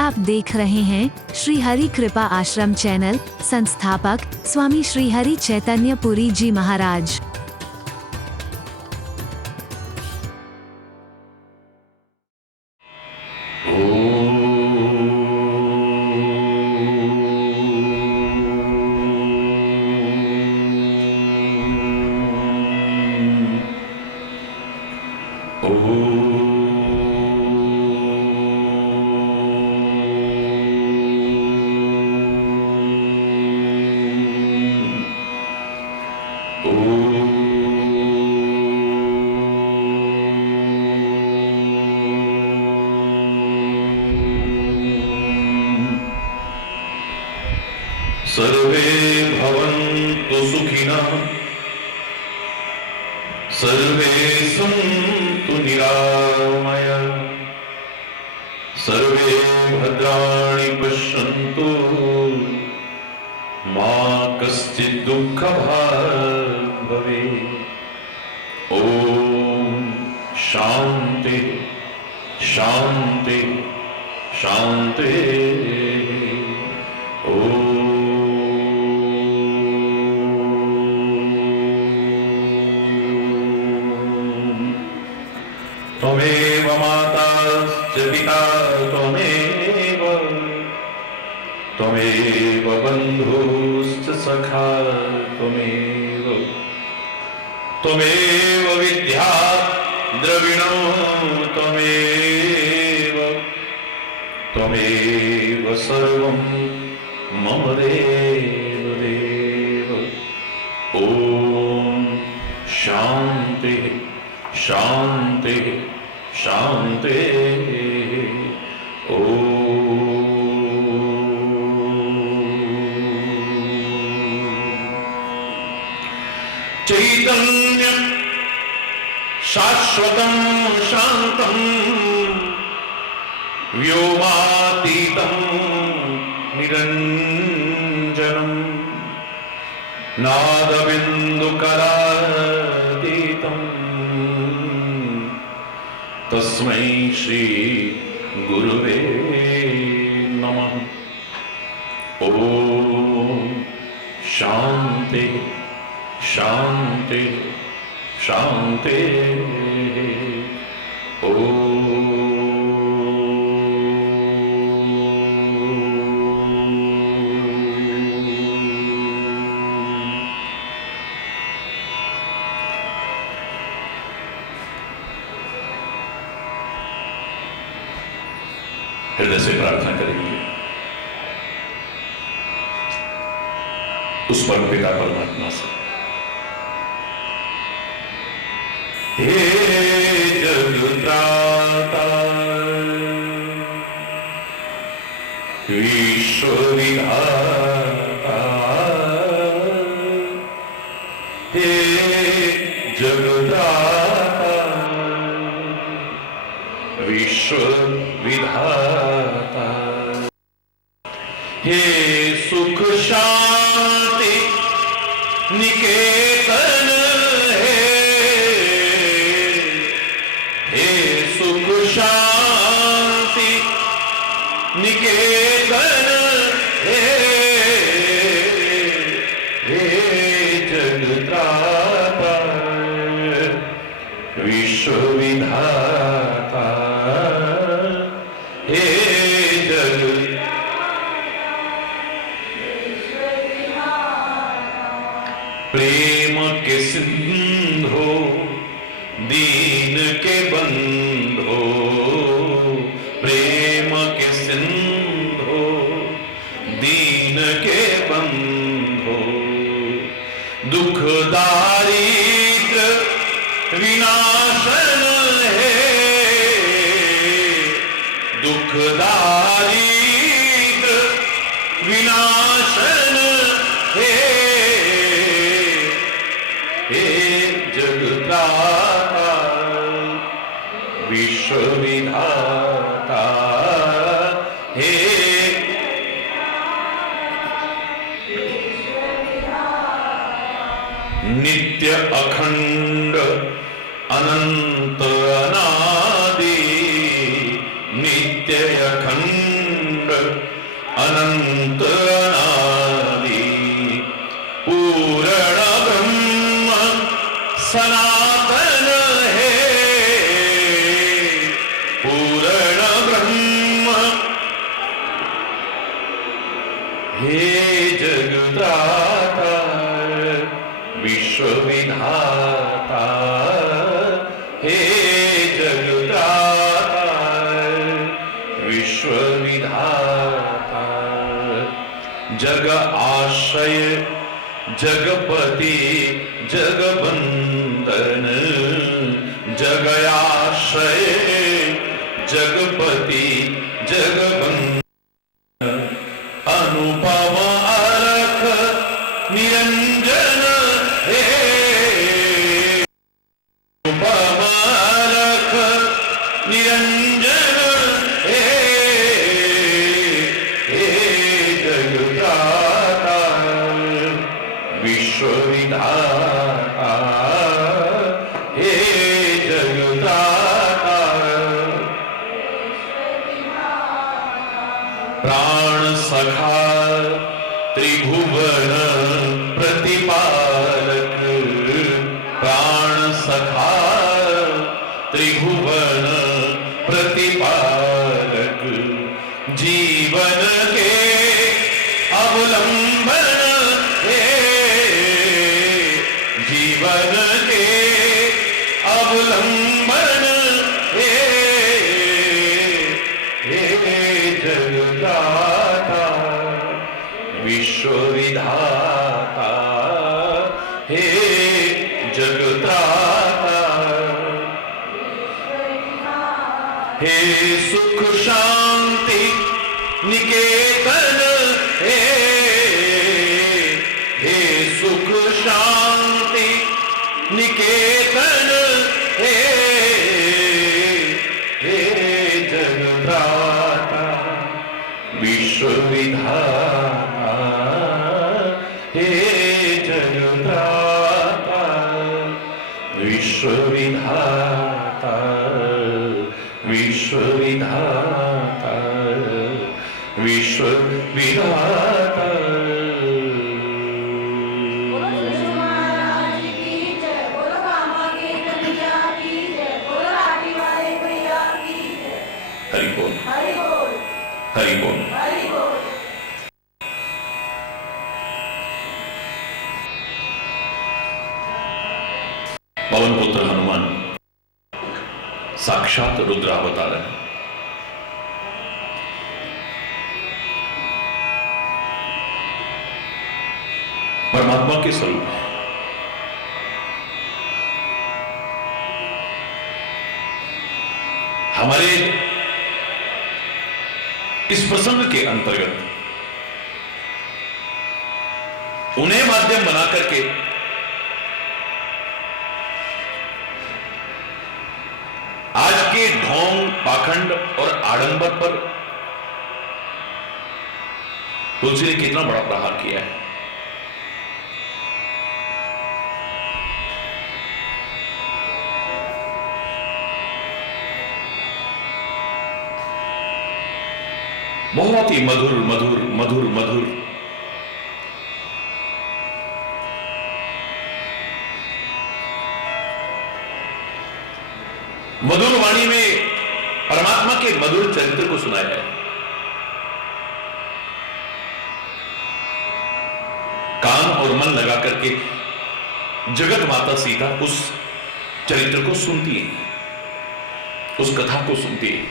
आप देख रहे हैं श्री हरि कृपा आश्रम चैनल। संस्थापक स्वामी श्री हरि चैतन्य पुरी जी महाराज। सर्वे भवन्तु सुखिनः, सर्वे सन्तु निरामयाः, सर्वे भद्राणि पश्यन्तु, मा कश्चित् दुःखभाग् भवेत्। ॐ शान्ति शान्ति शान्ति। त्वमेव माता च पिता त्वमेव, त्वमेव बन्धुश्च सखा त्वमेव, त्वमेव विद्या द्रविणो त्वमेव, त्वमेव सर्वं मम देव देव। ॐ शान्ति शान्ति शान्ति। चैतन्य शाश्वतं शान्तं व्योमातीतं निरञ्जनं नादबिन्दुकलातीतं तस्मै श्री गुरुवे नमः। ॐ शान्ति शान्ति शान्ति। हृदय से प्रार्थना करेंगे उस परम पिता परमात्मा से। हे जगत्राता विश्वविधाता, हे जगत्राता विश्वविधाता, हे सुख शांति निकेतन, हे सुख शांति निकेतन, हे जगत्राता विश्वविधाता, हे जग प्रेम के सिंधो दीन के बंधो, प्रेम के सिंधो दीन के बंधो, दुख दारिद्र विनाशन है, दुख दारिद्र विनाशन है, हे जगत्राता विश्वविधाता, हे नित्य अखंड अनंत अनादि, नित्य अखंड अनंत अनादि पूर्ण ब्रह्म सनातन है, पूर्ण ब्रह्म हे जगदाता विश्वविधाता, हे जगदाता विश्वविधाता, जग आश्रय जगपति जगबंदन, जगयाश्रय जगपति जगबंदन, अनुपम अलख निरंजन हे, अनुपम अलख निरंजन हे, हे जगदाता विश्वविधाता, हे जगदाता प्राण सखा त्रिभुवन प्रतिपालक, प्राण सखा त्रिभुवन प्रतिपालक, जीवन के अवलंबन हे, जीवन के अवलंबन हे, हे जगदाता विश्वविधाता, हे जगदाता, हे सुख शांति निकेतन हे, हे सुख शांति निकेतन हे, हे जगदाता विश्वविधाता, हे जगदाता विश्वविधाता, विश्वविधाता विश्वविधाता। हरि बोल, हरि बोल, हरि बोल। पवन पुत्र हनुमान साक्षात रुद्रावतार है। परमात्मा के स्वरूप है। हमारे इस प्रसंग के अंतर्गत उन्हें माध्यम बना करके आज के ढोंग, पाखंड और आडंबर पर तुलसी ने कितना बड़ा प्रहार किया है। बहुत ही मधुर मधुर मधुर मधुर मधुर वाणी में परमात्मा के मधुर चरित्र को सुनाया है। कान और मन लगा करके जगत माता सीता उस चरित्र को सुनती है, उस कथा को सुनती है।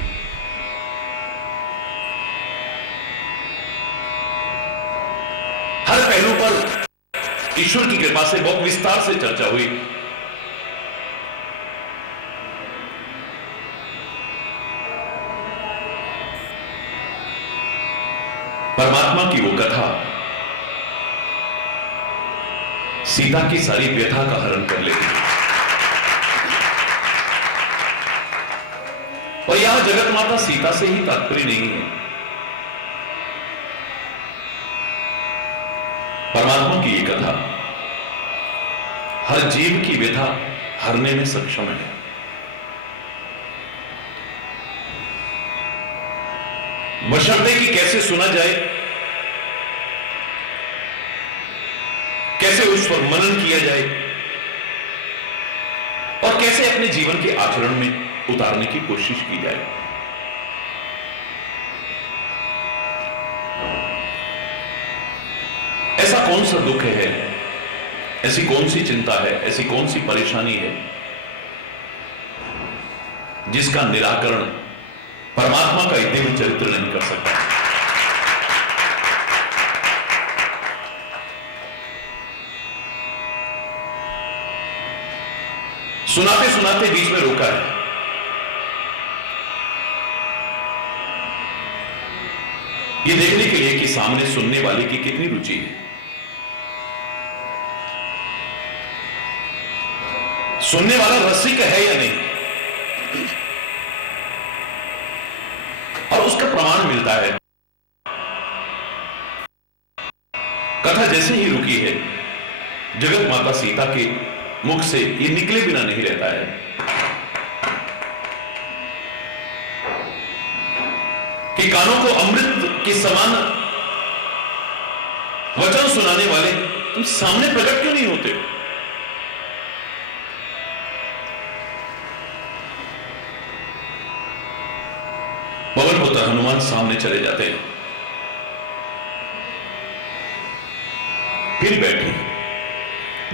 हर पहलू पर ईश्वर की कृपा से बहुत विस्तार से चर्चा हुई। परमात्मा की वो कथा सीता की सारी व्यथा का हरण कर लेती है। और यहां जगत माता सीता से ही तात्पर्य नहीं है, परमात्मा की ये कथा हर जीव की व्यथा हरने में सक्षम है। बशर्ते कि कैसे सुना जाए, कैसे उस पर मनन किया जाए और कैसे अपने जीवन के आचरण में उतारने की कोशिश की जाए। ऐसा कौन सा दुख है, ऐसी कौन सी चिंता है, ऐसी कौन सी परेशानी है जिसका निराकरण परमात्मा का दिव्य चरित्र नहीं कर सकता। सुनाते सुनाते बीच में रोका है। यह देखने के लिए कि सामने सुनने वाले की कितनी रुचि है। सुनने वाला रसिक है या नहीं, और उसका प्रमाण मिलता है। कथा जैसे ही रुकी है, जगत माता सीता के मुख से ये निकले बिना नहीं रहता है कि कानों को अमृत के समान वचन सुनाने वाले तुम सामने प्रकट क्यों नहीं होते हो? पवन पुत्र हनुमान सामने चले जाते हैं। फिर बैठी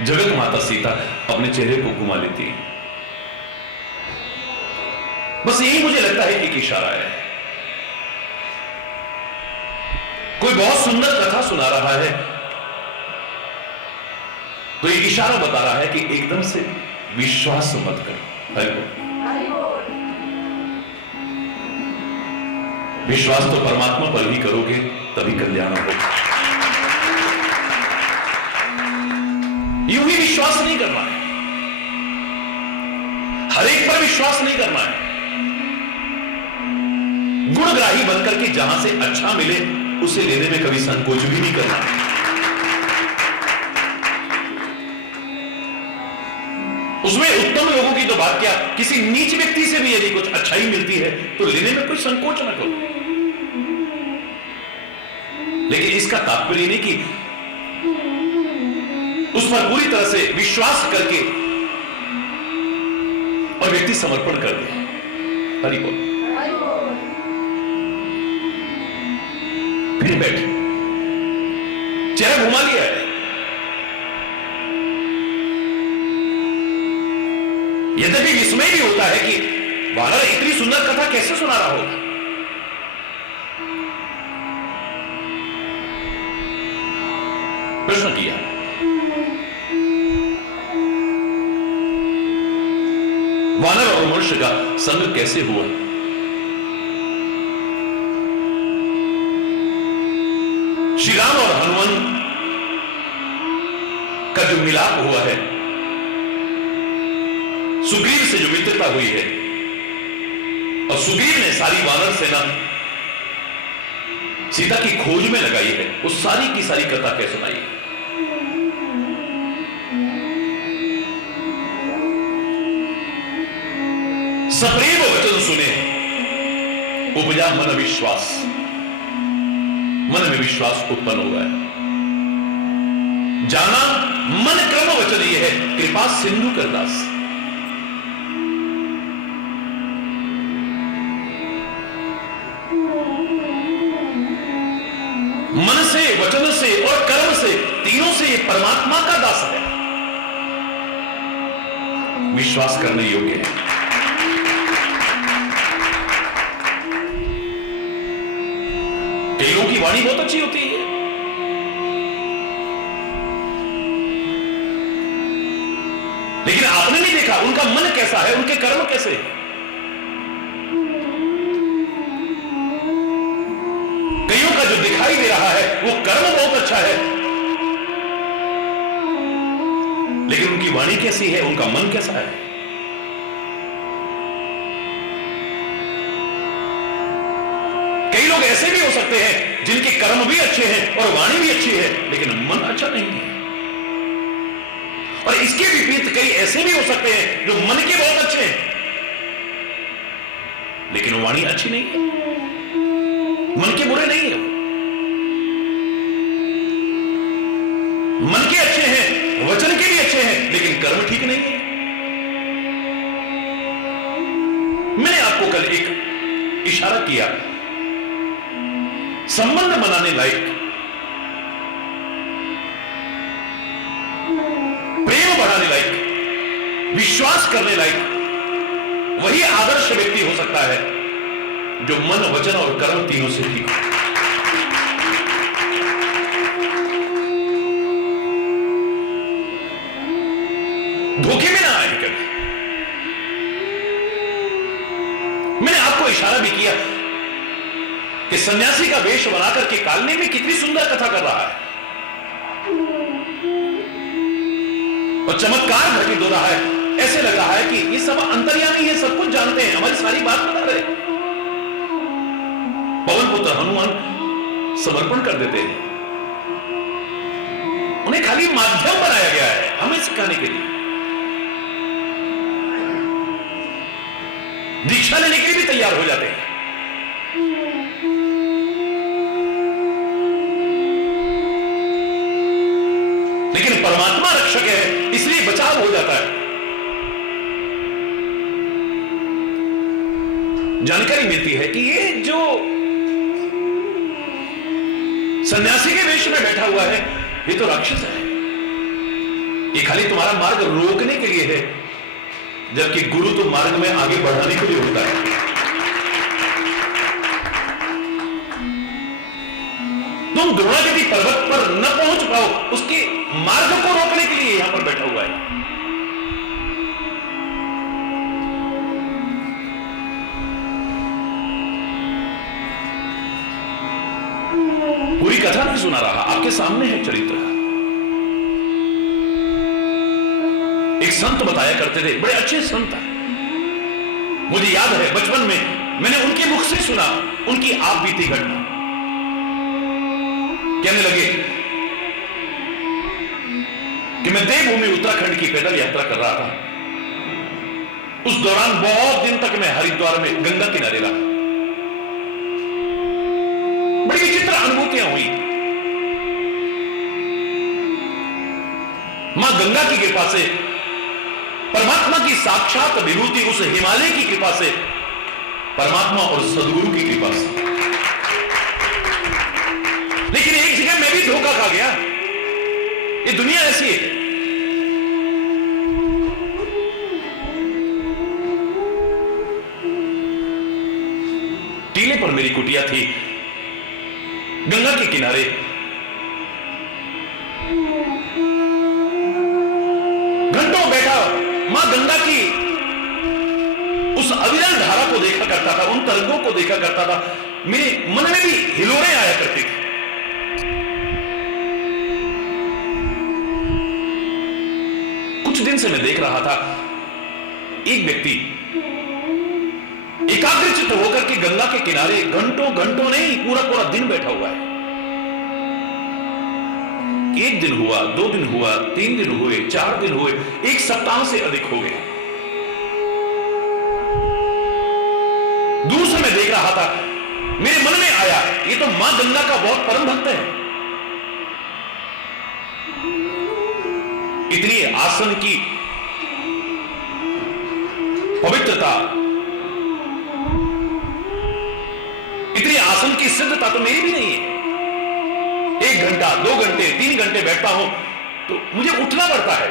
जगत माता सीता अपने चेहरे को घुमा लेती है। बस यही मुझे लगता है कि एक इशारा है। कोई बहुत सुंदर कथा सुना रहा है तो एक इशारा बता रहा है कि एकदम से विश्वास मत कर। विश्वास तो परमात्मा पर ही करोगे तभी कल्याण होगा। यूं ही विश्वास नहीं करना है, हर एक पर विश्वास नहीं करना है। गुणग्राही बनकर के जहां से अच्छा मिले उसे लेने में कभी संकोच भी नहीं करना है। उसमें उत्तम लोगों की तो बात क्या, किसी नीच व्यक्ति से भी यदि कुछ अच्छाई मिलती है तो लेने में कोई संकोच न करो। लेकिन इसका तात्पर्य नहीं कि उस पर पूरी तरह से विश्वास करके और व्यक्ति समर्पण कर दे। हरि बोल। फिर बैठ, चेहरा घुमा लिया है। यद्यपि विस्मय भी होता है कि वानर इतनी सुंदर कथा कैसे सुना रहा होगा। प्रश्न किया, वानर और मनुष्य का संग कैसे हुआ? श्री राम और हनुमान का जो मिलाप हुआ है, सुग्रीव से जो मित्रता हुई है, और सुग्रीव ने सारी वानर सेना सीता की खोज में लगाई है, वो सारी की सारी कथा कैसे सुनाई है। सप्रेम वचन सुने, उपजा मन विश्वास, मन में विश्वास उत्पन्न हो गया। जाना मन क्रम वचन यह है, कृपा सिंधु कर दास। मन से, वचन से और कर्म से, तीनों से ये परमात्मा का दास है, विश्वास करने योग्य है। कईयों की वाणी बहुत अच्छी होती है, लेकिन आपने नहीं देखा उनका मन कैसा है, उनके कर्म कैसे है। कईयों का जो दिखाई दे रहा है वो कर्म बहुत अच्छा है, लेकिन उनकी वाणी कैसी है, उनका मन कैसा है। कई लोग ऐसे भी हो सकते हैं जिनके कर्म भी अच्छे हैं और वाणी भी अच्छी है, लेकिन मन अच्छा नहीं है। और इसके विपरीत कई ऐसे भी हो सकते हैं जो मन के बहुत अच्छे हैं, लेकिन वाणी अच्छी नहीं है। मन के बुरे नहीं है, मन के अच्छे हैं, वचन के भी अच्छे हैं, लेकिन कर्म ठीक नहीं है। मैंने आपको कल एक इशारा किया, संबंध बनाने लायक, प्रेम बढ़ाने लायक, विश्वास करने लायक वही आदर्श व्यक्ति हो सकता है जो मन, वचन और कर्म तीनों से ठीक हो। धोखे में ना आए कभी। मैंने आपको इशारा भी किया कि सन्यासी का वेश बनाकर के कालने में कितनी सुंदर कथा कर रहा है और चमत्कार घटित हो रहा है। ऐसे लग रहा है कि ये सब अंतर्यामी है, सब कुछ जानते हैं, हमारी सारी बात बता रहे। पवन पुत्र हनुमान समर्पण कर देते हैं, उन्हें खाली माध्यम बनाया गया है हमें सिखाने के लिए। दीक्षा लेने के लिए भी तैयार हो जाते हैं। लेकिन परमात्मा रक्षक है, इसलिए बचाव हो जाता है। जानकारी मिलती है कि ये जो सन्यासी के वेश में बैठा हुआ है, ये तो राक्षस है। ये खाली तुम्हारा मार्ग रोकने के लिए है, जबकि गुरु तो मार्ग में आगे बढ़ाने के लिए होता है। तुम द्रोणागिरि पर्वत पर न पहुंच पाओ, उसके मार्ग को रोकने के लिए यहां पर बैठा हुआ है। पूरी कथा नहीं सुना रहा, आपके सामने है चरित्र। एक संत बताया करते थे, बड़े अच्छे संत हैं, मुझे याद है बचपन में मैंने उनके मुख से सुना उनकी आप बीती घटना। कहने लगे कि मैं देवभूमि उत्तराखंड की पैदल यात्रा कर रहा था। उस दौरान बहुत दिन तक मैं हरिद्वार में गंगा किनारे रहा। बड़ी विचित्र अनुभूतियां हुई। मां गंगा की कृपा से, परमात्मा की साक्षात विभूति, उस हिमालय की कृपा से, परमात्मा और सदगुरु की कृपा से। लेकिन एक जगह मैं भी धोखा खा गया। ये दुनिया ऐसी है। टीले पर मेरी कुटिया थी, गंगा के किनारे। घंटों बैठा मां गंगा की उस अविरल धारा को देखा करता था, उन तरंगों को देखा करता था। मेरे मन में भी हिलोरें आया करती थी। कुछ दिन से मैं देख रहा था, एक व्यक्ति एकाग्रचित्त होकर के गंगा के किनारे घंटों घंटों नहीं, पूरा पूरा दिन बैठा हुआ है। एक दिन हुआ, 2 दिन हुआ, 3 दिन हुए, 4 दिन हुए, 1 सप्ताह से अधिक हो गया। दूर से मैं देख रहा था, मेरे मन में आया ये तो मां गंगा का बहुत परम भक्त है। इतनी आसन की पवित्रता, इतनी आसन की सिद्धता तो मेरी भी नहीं है। 1 घंटा, 2 घंटे, 3 घंटे बैठता हूं तो मुझे उठना पड़ता है।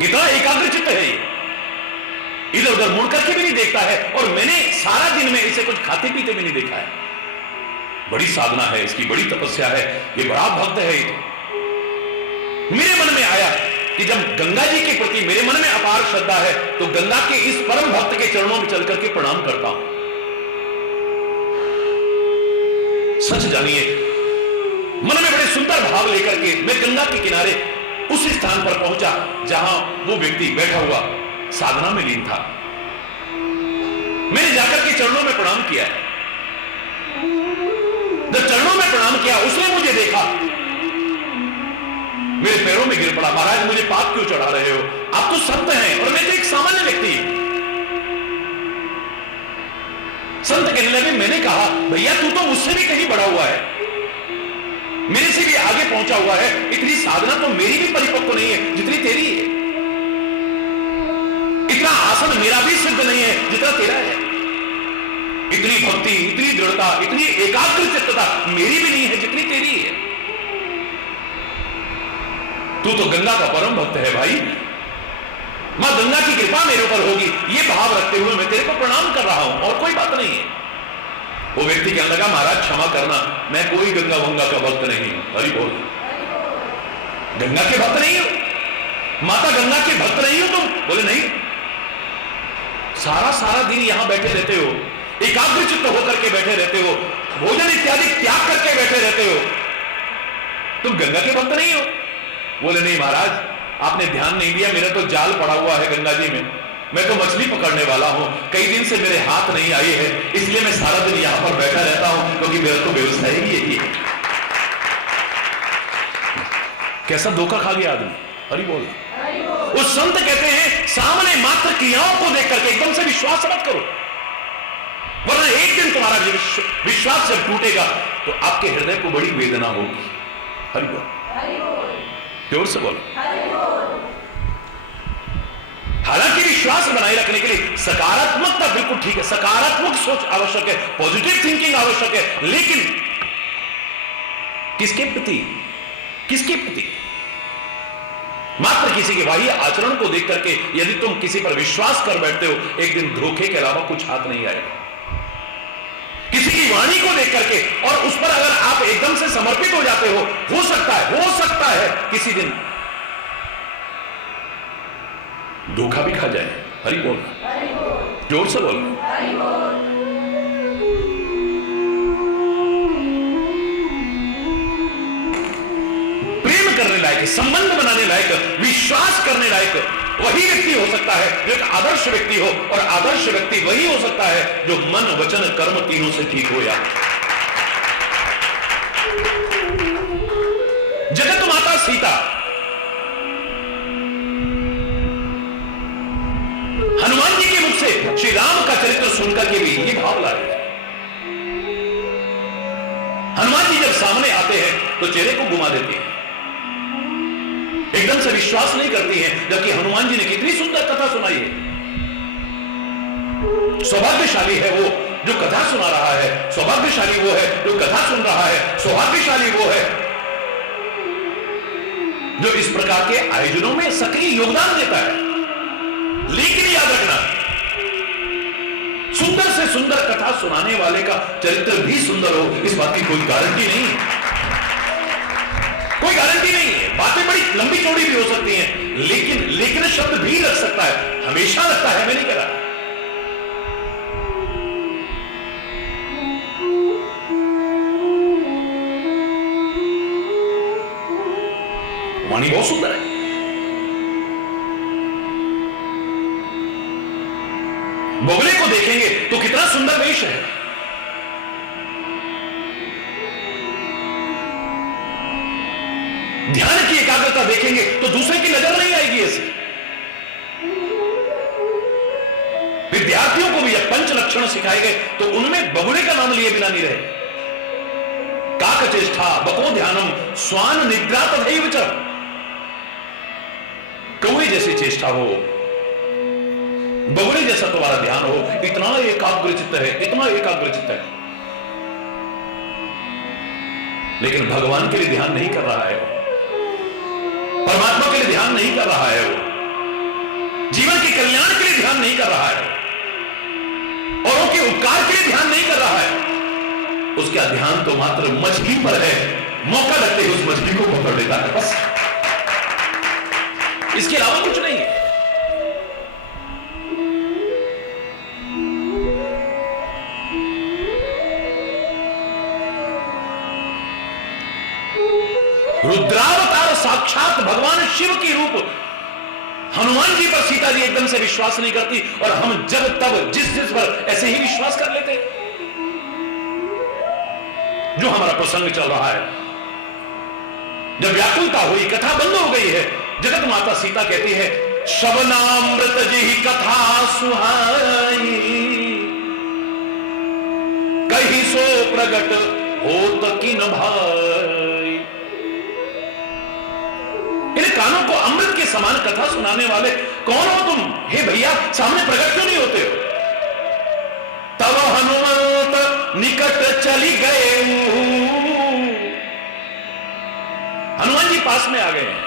कितना एकाग्रचित्त है ये, इधर उधर मुड़ करके भी नहीं देखता है। और मैंने सारा दिन में इसे कुछ खाते पीते भी नहीं देखा है। बड़ी साधना है इसकी, बड़ी तपस्या है, ये बड़ा भक्त है। मेरे मन में आया कि जब गंगा जी के प्रति मेरे मन में अपार श्रद्धा है, तो गंगा के इस परम भक्त के चरणों में चल करके प्रणाम करता हूं। सच जानिए, मन में बड़े सुंदर भाव लेकर के मैं गंगा के किनारे उस स्थान पर पहुंचा जहां वो व्यक्ति बैठा हुआ साधना में लीन था। मैंने जाकर के चरणों में प्रणाम किया। जब चरणों में प्रणाम किया, उसने मुझे देखा, मेरे पैरों में गिर पड़ा। महाराज, मुझे पाप क्यों चढ़ा रहे हो? आप तो संत हैं और मैं तो एक सामान्य व्यक्ति। संत कहने लगे, मैंने कहा भैया तू तो मुझसे भी कहीं बड़ा हुआ है, मेरे से भी आगे पहुंचा हुआ है, इतनी साधना तो मेरी भी परिपक्व नहीं है जितनी तेरी है, इतना आसन मेरा भी सिद्ध नहीं है जितना तेरा है, इतनी भक्ति, इतनी दृढ़ता, इतनी एकाग्र चित्तता मेरी भी नहीं है जितनी तेरी है। तू तो गंगा का परम भक्त है भाई, मां गंगा की कृपा मेरे ऊपर होगी, ये भाव रखते हुए मैं तेरे को प्रणाम कर रहा हूं, और कोई बात नहीं है। वो व्यक्ति कहने लगा, महाराज क्षमा करना, मैं कोई गंगा वंगा का भक्त नहीं हूं। हरि बोल, गंगा के भक्त नहीं हो, माता गंगा के भक्त नहीं हो तुम? बोले नहीं, सारा दिन यहां बैठे रहते हो, एकाग्र चित्त होकर के बैठे रहते हो, भोजन इत्यादि त्याग करके बैठे रहते हो, तुम गंगा के भक्त नहीं हो? बोले नहीं महाराज, आपने ध्यान नहीं दिया, मेरा तो जाल पड़ा हुआ है गंगा जी में, मैं तो मछली पकड़ने वाला हूं, कई दिन से मेरे हाथ नहीं आए हैं, इसलिए मैं सारा दिन यहां पर बैठा रहता हूं, क्योंकि मेरा तो व्यवसाय ही यही है। कैसा धोखा खा गया आदमी। हरि बोल। उस संत कहते हैं, सामने मात्र क्रियाओं को देख करके एकदम से विश्वास मत करो, वरना एक दिन तुम्हारा विश्वास जब टूटेगा तो आपके हृदय को बड़ी वेदना होगी। हरि बोल, जोर से बोलो। हालांकि विश्वास बनाए रखने के लिए सकारात्मकता बिल्कुल ठीक है, सकारात्मक सोच आवश्यक है, पॉजिटिव थिंकिंग आवश्यक है, लेकिन किसके प्रति? किसके प्रति? मात्र किसी के बाह्य आचरण को देख करके यदि तुम किसी पर विश्वास कर बैठते हो, एक दिन धोखे के अलावा कुछ हाथ नहीं आएगा। किसी की वाणी को देख करके और उस पर अगर आप एकदम से समर्पित हो जाते हो सकता है किसी दिन धोखा भी खा जाए। हरि बोल, जोर से बोल। प्रेम करने लायक, संबंध बनाने लायक, विश्वास करने लायक वही व्यक्ति हो सकता है जो एक आदर्श व्यक्ति हो, और आदर्श व्यक्ति वही हो सकता है जो मन वचन कर्म तीनों से ठीक हो। या जगत माता सीता हनुमान जी के मुख से श्री राम का चरित्र सुनकर के भी ये भाव ला रहे। हनुमान जी जब सामने आते हैं तो चेहरे को घुमा देते हैं, एकदम से विश्वास नहीं करती हैं, जबकि हनुमान जी ने कितनी सुंदर कथा सुनाई है। सौभाग्यशाली है वो जो कथा सुना रहा है, सौभाग्यशाली वो है जो कथा सुन रहा है, सौभाग्यशाली वो है जो इस प्रकार के आयोजनों में सक्रिय योगदान देता है। लेकिन याद रखना, सुंदर से सुंदर कथा सुनाने वाले का चरित्र भी सुंदर हो, इस बात की कोई गारंटी नहीं है, कोई गारंटी नहीं है। बातें बड़ी लंबी चौड़ी भी हो सकती हैं, लेकिन शब्द भी लग सकता है, हमेशा लगता है, मैं नहीं कह रहा। वाणी बहुत सुंदर है। बोगले को देखेंगे तो कितना सुंदर वेश है, ध्यान की एकाग्रता देखेंगे तो दूसरे की नजर नहीं आएगी ऐसे। विद्यार्थियों को भी जब पंच लक्षण सिखाए गए तो उनमें बगुड़े का नाम लिए बिना नहीं रहे। काक चेष्टा बको ध्यानम स्वान निद्रा तथैव च, कौवे जैसी चेष्टा हो, बगुड़े जैसा तुम्हारा ध्यान हो, इतना एकाग्र चित्त है, इतना एकाग्र चित्त है, लेकिन भगवान के लिए ध्यान नहीं कर रहा है वो, परमात्मा के लिए ध्यान नहीं कर रहा है वो, जीवन के कल्याण के लिए ध्यान नहीं कर रहा है, औरों के उपकार के लिए ध्यान नहीं कर रहा है। उसका ध्यान तो मात्र मछली पर है, मौका लगते ही उस मछली को पकड़ लेता है, बस, इसके अलावा कुछ नहीं है। रुद्रावतार साक्षात भगवान शिव की रूप हनुमान जी पर सीता जी एकदम से विश्वास नहीं करती, और हम जब तब जिस पर ऐसे ही विश्वास कर लेते। जो हमारा प्रसंग चल रहा है, जब व्याकुलता हुई, कथा बंद हो गई है, जगत माता सीता कहती है, शबनामृत जी कथा सुहाई, प्रगट होत किन भाई। इन कानों को अमृत के समान कथा सुनाने वाले कौन हो तुम? हे भैया, सामने प्रकट क्यों नहीं होते हो? तब हनुमंत निकट चली गए, हनुमान जी पास में आ गए हैं।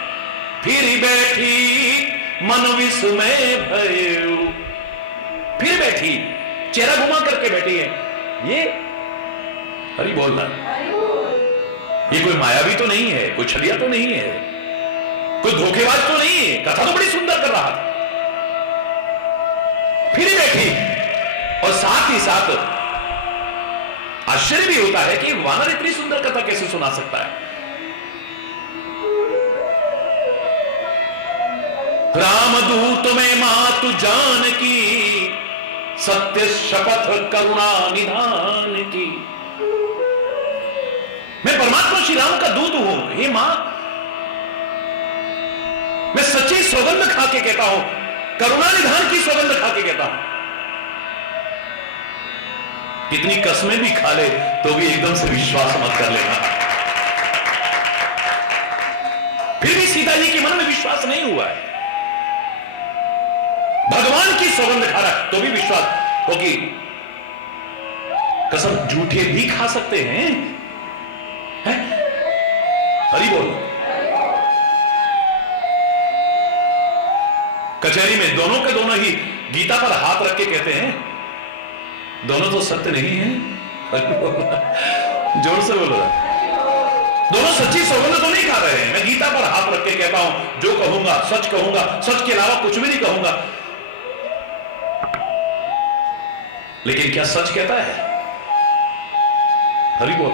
फिर बैठी मन विस्मय भयउ, फिर बैठी, चेहरा घुमा करके बैठी है। ये हरि बोलना, ये कोई मायावी तो नहीं है, कोई छलिया तो नहीं है, कोई धोखेबाज तो नहीं है। कथा तो बड़ी सुंदर कर रहा था, फिर बैठी। और साथ ही साथ आश्चर्य भी होता है कि वानर इतनी सुंदर कथा कैसे सुना सकता है। रामदूत में मातु जानकी, सत्य शपथ करुणा निधान की। मैं परमात्मा श्री राम का दूत हूं, हे मां, मैं सच्ची सौगंध खा के कहता हूं, करुणा निधान की सौगंध खा के कहता हूं। कितनी कसमें भी खा ले तो भी एकदम से विश्वास मत कर लेना। फिर भी सीता जी के मन में विश्वास नहीं हुआ है। भगवान की सौगंध खा रहा है तो भी विश्वास हो कि कसम झूठे भी खा सकते हैं, हैं? हरि बोल। कचहरी में दोनों के दोनों ही गीता पर हाथ रख के कहते हैं, दोनों तो सत्य नहीं है। जोर से बोलो, दोनों सच्ची सौगंध तो नहीं खा रहे हैं। मैं गीता पर हाथ रख के कहता हूं, जो कहूंगा सच कहूंगा, सच के अलावा कुछ भी नहीं कहूंगा। लेकिन क्या सच कहता है? हरि बोल।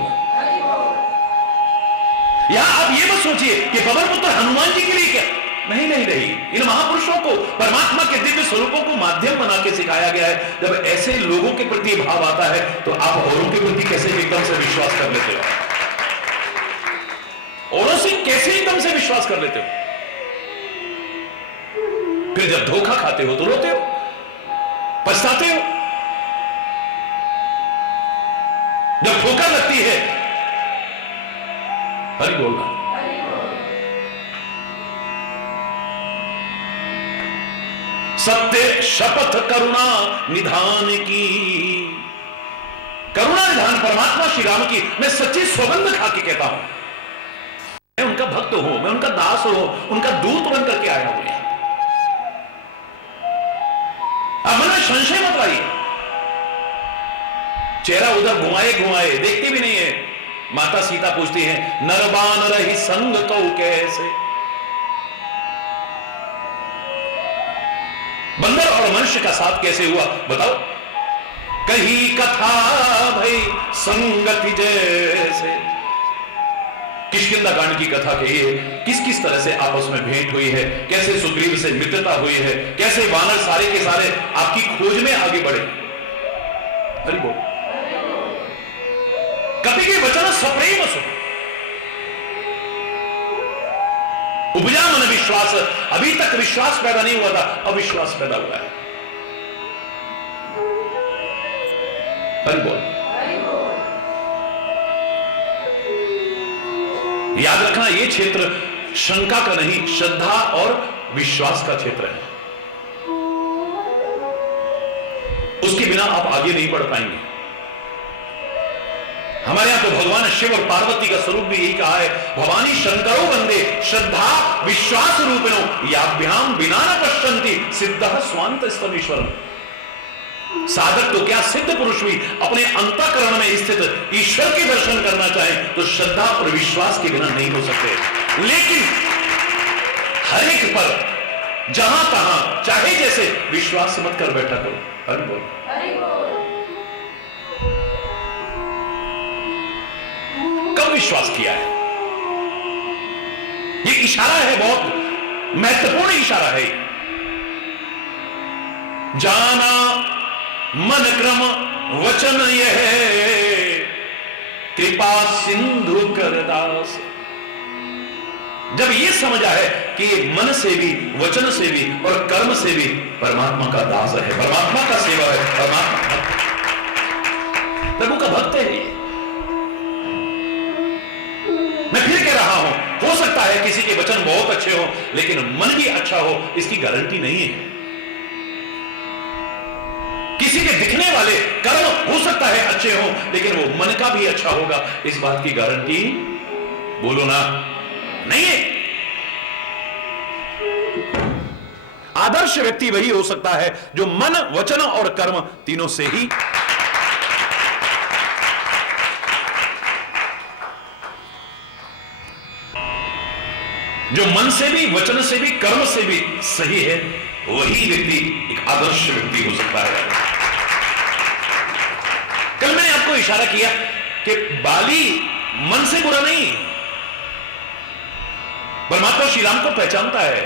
यहां आप ये मत सोचिए कि पवन पुत्र हनुमान जी के लिए क्या, नहीं नहीं नहीं, इन महापुरुषों को परमात्मा के दिव्य स्वरूपों को माध्यम बना के सिखाया गया है। जब ऐसे लोगों के प्रति भाव आता है तो आप औरों के प्रति कैसे एकदम से विश्वास कर लेते हो? औरों से कैसे एकदम से विश्वास कर लेते हो? फिर जब धोखा खाते हो तो रोते हो, पछताते हो। जब ठोकर लगती है, हरि बोलना, सत्य शपथ करुणा निधान की, करुणा निधान परमात्मा श्री राम की मैं सच्ची सौगंध खा के कहता हूं। मैं उनका भक्त हूं, मैं उनका दास हूं, उनका दूत बन करके आया हूं। अब मन में संशय मत लाइए। चेहरा उधर घुमाए घुमाए देखते भी नहीं है। माता सीता पूछती है, नरबान रही संग को कैसे। बंदर और मनुष्य का साथ कैसे हुआ बताओ? कही कथा भाई संगति जैसे। किष्किंधा कांड की कथा कही है, किस किस तरह से आपस में भेंट हुई है, कैसे सुग्रीव से मित्रता हुई है, कैसे वानर सारे के सारे आपकी खोज में आगे बढ़े। हरि बोल। कभी के वचन सप्रेम सुन, उपजा मन विश्वास। अभी तक विश्वास पैदा नहीं हुआ था, अविश्वास पैदा हुआ है। हरि बोल। याद रखना, यह क्षेत्र शंका का नहीं, श्रद्धा और विश्वास का क्षेत्र है। उसके बिना आप आगे नहीं बढ़ पाएंगे। हमारे यहां तो भगवान शिव और पार्वती का स्वरूप भी यही कहा है, भवानी शंकरो वंदे श्रद्धा विश्वास रूपिणो याभ्याम बिना न पश्यन्ति सिद्धः स्वांत स्तमीश्वरम्। साधक तो क्या, सिद्ध पुरुष भी अपने अंतःकरण में स्थित ईश्वर के दर्शन करना चाहे तो श्रद्धा और विश्वास के बिना नहीं हो सकते। लेकिन हर एक पर जहां तहां चाहे जैसे विश्वास मत कर बैठा करो। हरि बोल। कब विश्वास किया है? ये इशारा है, बहुत महत्वपूर्ण इशारा है। जाना मन क्रम वचन यह कृपा सिंधु करदास। जब ये समझा है कि मन से भी, वचन से भी और कर्म से भी परमात्मा का दास है, परमात्मा का सेवा है, परमात्मा प्रभु का भक्त है। है किसी के वचन बहुत अच्छे हो लेकिन मन भी अच्छा हो, इसकी गारंटी नहीं है। किसी के दिखने वाले कर्म हो सकता है अच्छे हो लेकिन वो मन का भी अच्छा होगा, इस बात की गारंटी बोलो ना नहीं है। आदर्श व्यक्ति वही हो सकता है जो मन, वचन और कर्म तीनों से ही जो मन से भी, वचन से भी, कर्म से भी सही है, वही व्यक्ति एक आदर्श व्यक्ति हो सकता है। कल मैंने आपको इशारा किया कि बाली मन से बुरा नहीं, परमात्मा श्री राम को पहचानता है,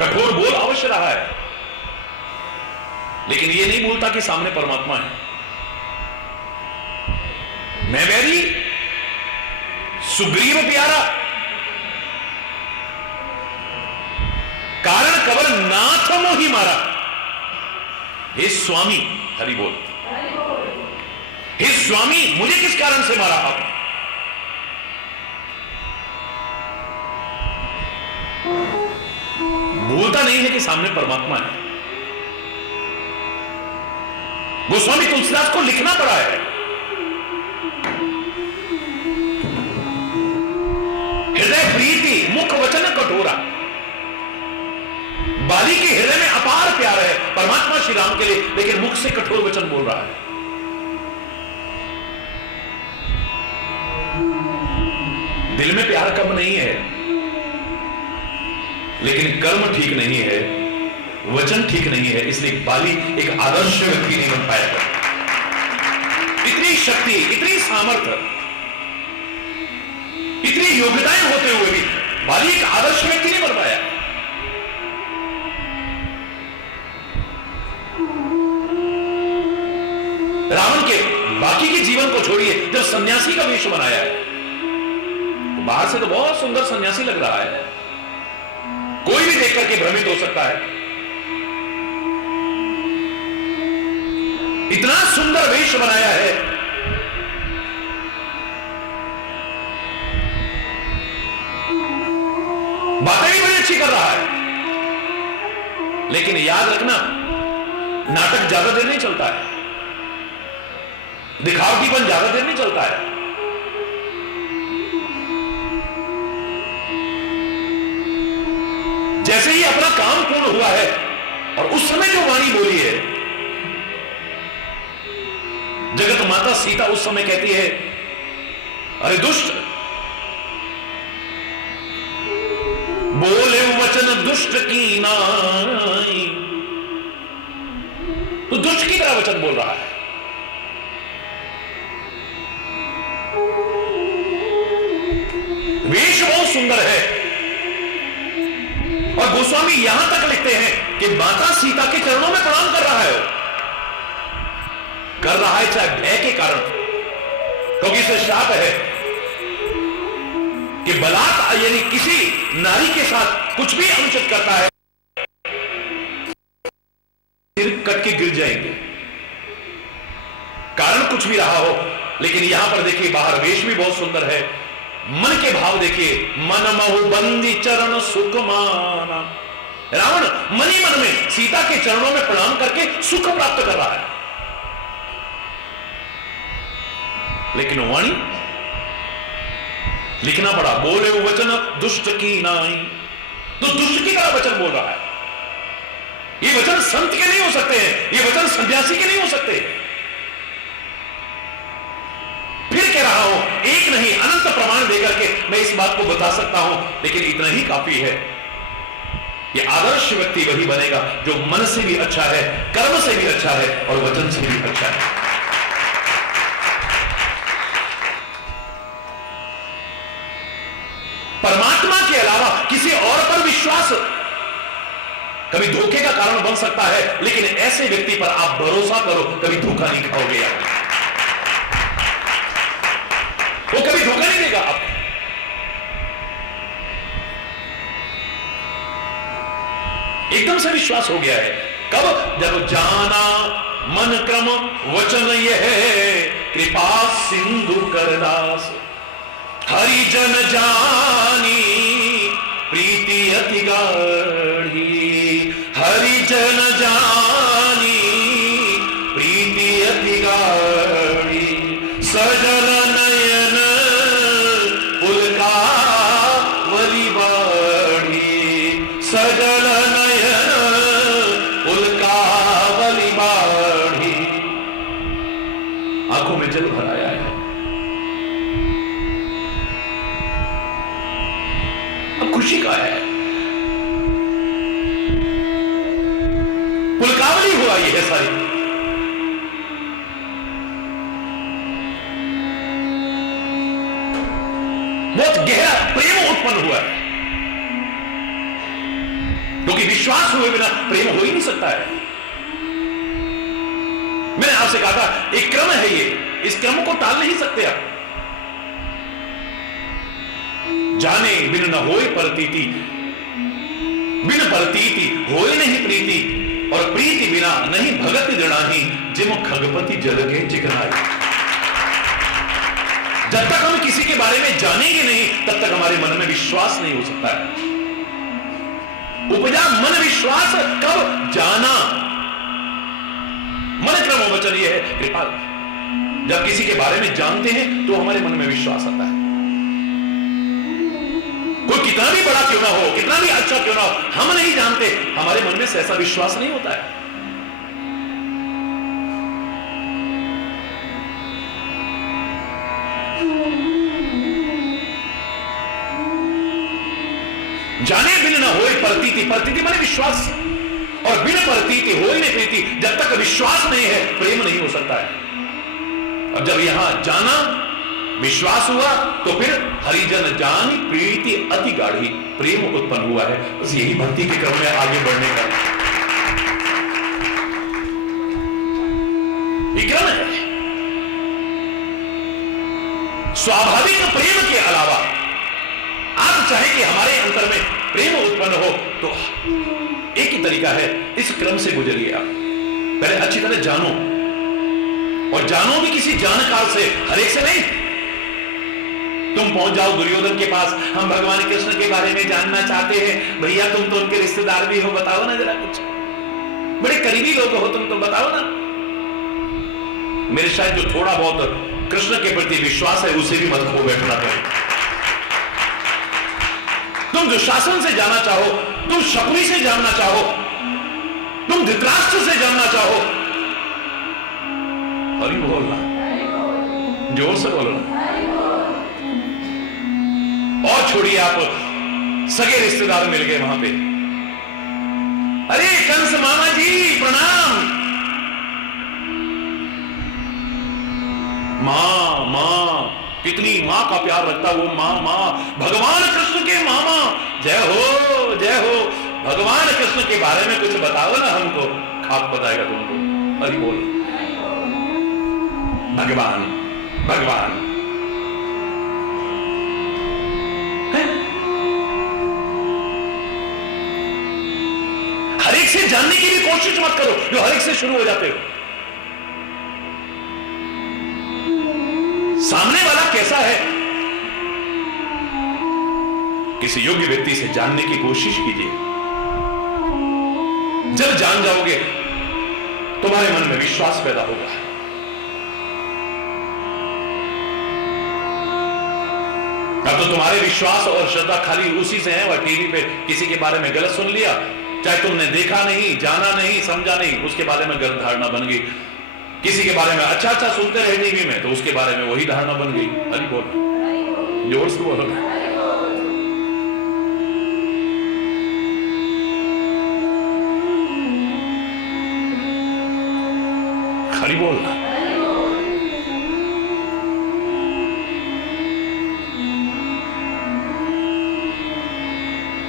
कठोर बोल अवश्य रहा है लेकिन यह नहीं बोलता कि सामने परमात्मा है। मैं बैरी सुग्रीव प्यारा, कारण कबर नाथ मोही मारा। हे स्वामी, हरि बोल, हे स्वामी मुझे किस कारण से मारा आपने? बोलता नहीं है कि सामने परमात्मा है। गोस्वामी तुलसीदास को लिखना पड़ा है, हृदय प्रीति मुख वचन कठोरा। बाली के हृदय में अपार प्यार है परमात्मा श्री राम के लिए, लेकिन मुख से कठोर वचन बोल रहा है। दिल में प्यार कम नहीं है लेकिन कर्म ठीक नहीं है, वचन ठीक नहीं है, इसलिए बाली एक आदर्श व्यक्ति नहीं बन पाएगा। इतनी शक्ति, इतनी सामर्थ्य, इतनी योग्यताएं होते हुए भी बाली एक आदर्श व्यक्ति नहीं बन पाया। रावण के बाकी के जीवन को छोड़िए, जब सन्यासी का वेश बनाया है तो बाहर से तो बहुत सुंदर सन्यासी लग रहा है, कोई भी देख करके भ्रमित हो सकता है। इतना सुंदर वेश बनाया है, बातें भी बड़ी अच्छी कर रहा है, लेकिन याद रखना नाटक ज्यादा देर नहीं चलता है, दिखावटीपन ज्यादा देर नहीं चलता है। जैसे ही अपना काम पूर्ण हुआ है और उस समय जो वाणी बोली है, जगत माता सीता उस समय कहती है, अरे दुष्ट, बोले वचन दुष्ट की नाई। तो दुष्ट की तरह वचन बोल रहा है। वेश बहुत सुंदर है और गोस्वामी यहां तक लिखते हैं कि माता सीता के चरणों में प्रणाम कर रहा है, चाहे भय के कारण, क्योंकि इसे श्राप है कि बलात् यानी किसी नारी के साथ कुछ भी अनुचित करता है, सिर कट के गिर जाएंगे, कारण कुछ भी रहा हो। लेकिन यहां पर देखिए बाहर वेश भी बहुत सुंदर है, मन के भाव देखिए, मन महु बंदी चरण सुख माना। रावण मन ही मन में सीता के चरणों में प्रणाम करके सुख प्राप्त कर रहा है, लेकिन वाणी लिखना पड़ा, बोले वचन दुष्ट की नाई। तो दुष्ट की तरह वचन बोल रहा है। ये वचन संत के नहीं हो सकते हैं, ये वचन सन्यासी के नहीं हो सकते। फिर कह रहा हूं, एक नहीं अनंत प्रमाण देकर के मैं इस बात को बता सकता हूं, लेकिन इतना ही काफी है। ये आदर्श व्यक्ति वही बनेगा जो मन से भी अच्छा है, कर्म से भी अच्छा है और वचन से भी अच्छा है। परमात्मा के अलावा किसी और पर विश्वास कभी धोखे का कारण बन सकता है, लेकिन ऐसे व्यक्ति पर आप भरोसा करो, कभी धोखा नहीं खाओगे आप, वो कभी धोखा नहीं देगा आपको। एकदम से विश्वास हो गया है, कब? जब जाना मन क्रम वचन यह है, कृपा सिंधु करदास। हरि जन जानी प्रीति अति गाढ़ी, हरि जन जानी प्रीति अति गाढ़ी, सजल नयन पुलकावली बाढ़ी, सजल नयन पुलकावली बाढ़ी। आंखों में जल भर आया है, अब खुशी का है, पुलकावली हुआ ये है सारी। बहुत गहरा प्रेम उत्पन्न हुआ है, क्योंकि विश्वास हुए बिना प्रेम हो ही नहीं सकता है। मैंने आपसे कहा था एक क्रम है ये, इस क्रम को टाल नहीं सकते आप। जाने बिन न होए परतीति, बिन परतीति होए नहीं प्रीति, और प्रीति बिना नहीं भगत जड़ाही, जिम खगपति जल के चिकनाई। जब तक हम किसी के बारे में जानेंगे नहीं, तब तक हमारे मन में विश्वास नहीं हो सकता है। उपजा मन विश्वास कब जाना, मन क्रम वचन यह है कृपा। जब किसी के बारे में जानते हैं तो हमारे मन में विश्वास आता है। कोई कितना भी बड़ा क्यों ना हो, कितना भी अच्छा क्यों ना हो, हम नहीं जानते, हमारे मन में ऐसा विश्वास नहीं होता है। जाने बिन न होए परतीति, परतीति माने विश्वास, और बिन परतीति होए नहीं प्रीति। जब तक विश्वास नहीं है प्रेम नहीं हो सकता है। अब जब यहां जाना विश्वास हुआ तो फिर हरिजन जानी प्रीति अति गाढ़ी, प्रेम उत्पन्न हुआ है। बस यही भक्ति के क्रम में आगे बढ़ने का विक्रम है। स्वाभाविक प्रेम के अलावा आप चाहे कि हमारे अंतर में प्रेम उत्पन्न हो, तो एक ही तरीका है, इस क्रम से गुजरिए आप। पहले अच्छी तरह जानो, और जानो भी किसी जानकार से, हर एक से नहीं। तुम पहुंच जाओ दुर्योधन के पास, हम भगवान कृष्ण के बारे में जानना चाहते हैं। भैया तुम तो उनके रिश्तेदार भी हो, बताओ ना जरा कुछ, बड़े करीबी लोग हो तुम, तो बताओ ना। मेरे शायद जो थोड़ा बहुत कृष्ण के प्रति विश्वास है उसे भी मत खो बैठना करें। तुम दुशासन से जानना चाहो, तुम शकुनी से जानना चाहो, तुम धृतराष्ट्र से जानना चाहो, हरि बोलना, जोर से बोलना। और छोड़िए आप सगे रिश्तेदार मिल गए वहां पे, अरे कंस मामा जी प्रणाम, मां मां, कितनी मां का प्यार रखता वो मां, मां भगवान कृष्ण के मामा, जय हो जय हो। भगवान कृष्ण के बारे में कुछ बताओ ना हमको, खाक बताएगा तुमको। हरि बोल, भगवान भगवान हर एक से जानने की भी कोशिश मत करो जो हर एक से शुरू हो जाते हो। सामने वाला कैसा है, किसी योग्य व्यक्ति से जानने की कोशिश कीजिए। जब जान जाओगे तुम्हारे मन में विश्वास पैदा होगा। अब तो तुम्हारे विश्वास और श्रद्धा खाली उसी से है, और टीवी पे किसी के बारे में गलत सुन लिया, चाहे तुमने देखा नहीं, जाना नहीं, समझा नहीं, उसके बारे में गलत धारणा बन गई। किसी के बारे में अच्छा अच्छा सुनते रहे टीवी में, तो उसके बारे में वही धारणा बन गई। हरि बोल, जोर से बोलो। हरि बोल।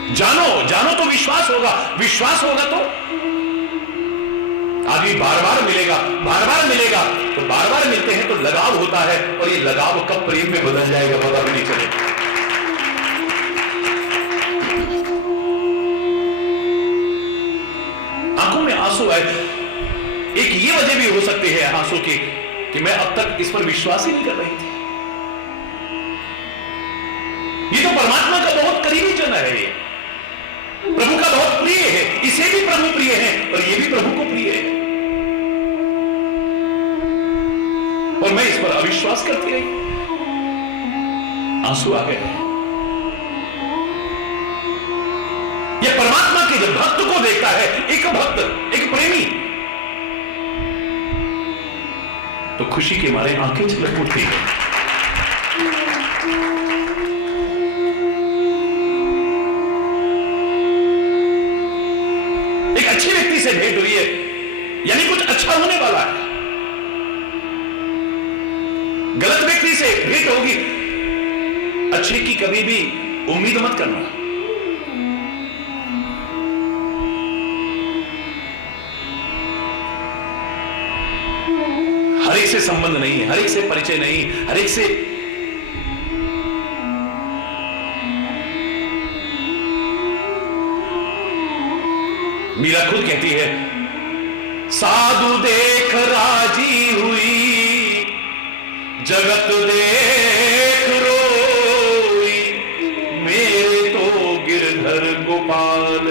जानो जानो तो विश्वास होगा, विश्वास होगा तो आदमी बार बार मिलेगा, बार बार मिलेगा, तो बार बार मिलते हैं तो लगाव होता है, और ये लगाव कब प्रेम में बदल जाएगा पता भी नहीं चलेगा। आंखों में आंसू आए, एक ये वजह भी हो सकती है आंसू की कि मैं अब तक इस पर विश्वास ही नहीं कर रही थी। ये तो परमात्मा का बहुत करीबी जन है, ये प्रभु का बहुत प्रिय है, इसे भी प्रभु प्रिय है और ये भी प्रभु को प्रिय है। और मैं इस पर अविश्वास करती रही, आंसू आ गए। यह परमात्मा के जब भक्त को देखता है, एक भक्त, एक प्रेमी, तो खुशी के मारे आंखें छलक उठती है। एक अच्छे व्यक्ति से भेंट हुई है, यानी कुछ अच्छा होने वाला है। गलत व्यक्ति से भेंट होगी, अच्छे की कभी भी उम्मीद मत करना। हर एक से संबंध नहीं है, हर एक से परिचय नहीं, हर एक से मीरा खुद कहती है, साधु देख राजी हुई, जगत देख रोई, मेरे तो गिरधर गोपाल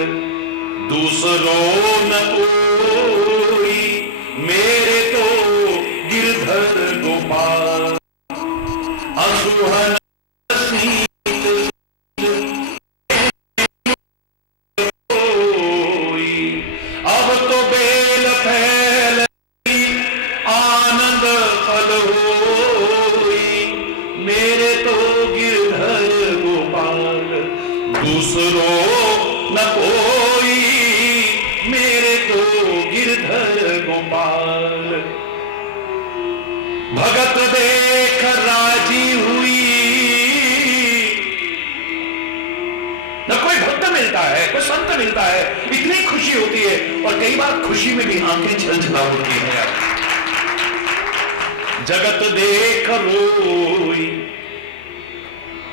दूसरों न कोई, मेरे तो गिरधर गोपाल असुहन अब तो बेल फैल आनंद फल होई, मेरे तो गिरधर गोपाल दूसरों न कोई, मेरे तो गिरधर गोपाल। भगत देख राजी हुई, न कोई भक्त मिलता है, कोई संत मिलता है, इतनी खुशी होती है, और कई बार खुशी में भी आंखें छलछला उठती हैं। जगत देख रोई,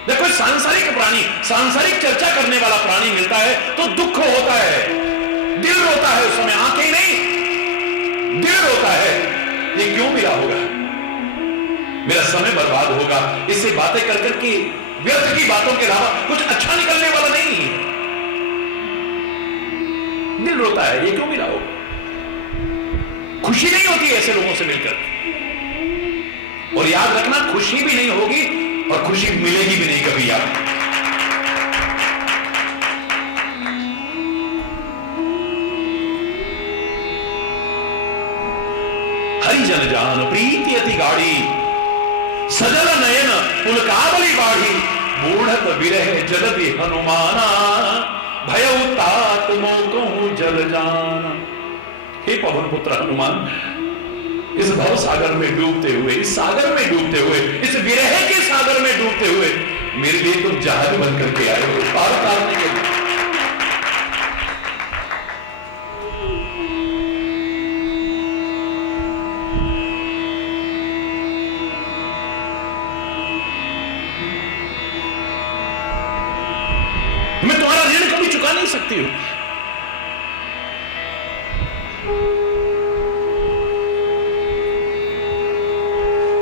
न कोई सांसारिक प्राणी, सांसारिक चर्चा करने वाला प्राणी मिलता है तो दुख होता है, दिल रोता है, उस समय आंखें नहीं, दिल रोता है। ये क्यों मिला होगा, मेरा समय बर्बाद होगा, इससे बातें कर करके व्यर्थ की बातों के अलावा कुछ अच्छा निकलने वाला नहीं है। दिल रोता है, ये क्यों मिला होगा। खुशी नहीं होती ऐसे लोगों से मिलकर, और याद रखना खुशी भी नहीं होगी और खुशी मिलेगी भी नहीं कभी। याद हरिजन जान प्रीति अति गाड़ी, सजल नयन पुलकावली बाढ़ी, बूढ़त विरह जलति हनुमाना, भय तात मोकहु जल जाना। हे पवन पुत्र हनुमान, इस भव सागर में डूबते हुए, इस सागर में डूबते हुए, इस विरह के सागर में डूबते हुए मेरे लिए तुम जहाज बन करके आए हो पार उतारने के लिए। मैं तुम्हारा ऋण कभी चुका नहीं सकती हूं।